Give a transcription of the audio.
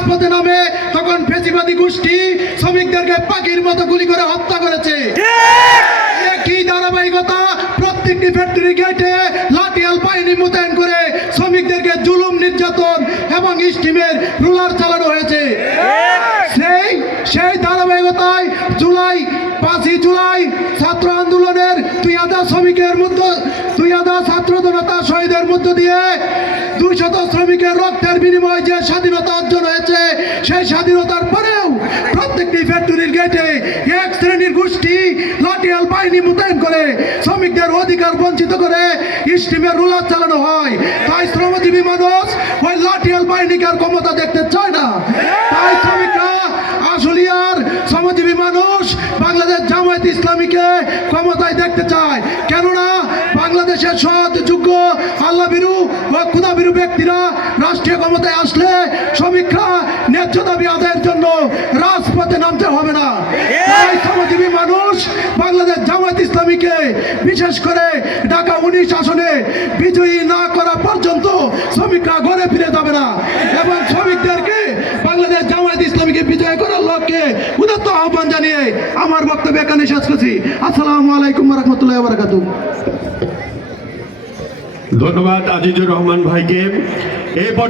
রাজপথে নামে তখন ফেসিবাদী গোষ্ঠী শ্রমিকদেরকে পাখির মতো গুলি করে হত্যা করেছে। একই ধারাবাহিকতা প্রত্যেকটি ফ্যাক্টরি গেটে লাঠিয়াল বাহিনী মোতায়েন করে শ্রমিকদেরকে জুলুম নির্যাতন এবং স্টিমের রুলার চালানো হয়েছে। সেই ধারাবাহিকতায় 5ই জুলাই ছাত্র আন্দোলনের 2000 শ্রমিকের মধ্যে 2000 ছাত্র জনতা শহীদের মধ্য দিয়ে 200 শ্রমিকের রক্তের বিনিময়ে যে স্বাধীনতা অর্জন হয়েছে, সেই স্বাধীনতার পরেও প্রত্যেকটি ফ্যাক্টরির গেটে এক শ্রেণীর গোষ্ঠী লাঠিয়াল বাহিনী মোতায়েন করে শ্রমিকদের অধিকার বঞ্চিত করে স্টিমের রুলার চালানো হয়। তাই শ্রমজীবী মানুষ ওই লাঠিয়াল বাহিনীকে আর ক্ষমতা দেখতে চায় না। তাই শ্রমিকরা আশুলিয়ার শ্রমজীবী মানুষ বাংলাদেশ জামায়াত ইসলামীকে ক্ষমতায় দেখতে চায়। কেননা বাংলাদেশের সৎ যোগ্য আল্লাহভীরু ও খুদাভীরু ব্যক্তিরা রাষ্ট্রীয় ক্ষমতায় আসলে শ্রমিকরা ন্যায্য দাবি আদায়ের জন্য রাজপথে নামতে হবে না। তাই শ্রমজীবী মানুষ বাংলাদেশ জামায়াত ইসলামীকে বিশেষ করে ঢাকা 19 আসনে বিজয়ী না করা পর্যন্ত শ্রমিকরা ঘরে ফিরে যাবে না এবং শ্রমিকদেরকে বাংলাদেশ জামায়াত ইসলামীকে বিজয় করার লক্ষ্যে উদাত্ত আহ্বান জানিয়ে আমার বক্তব্য এখানে শেষ করছি। আসসালামু আলাইকুম ওয়া রাহমাতুল্লাহি ওয়া বারাকাতুহু। ধন্যবাদ আজিজুর রহমান ভাইকে।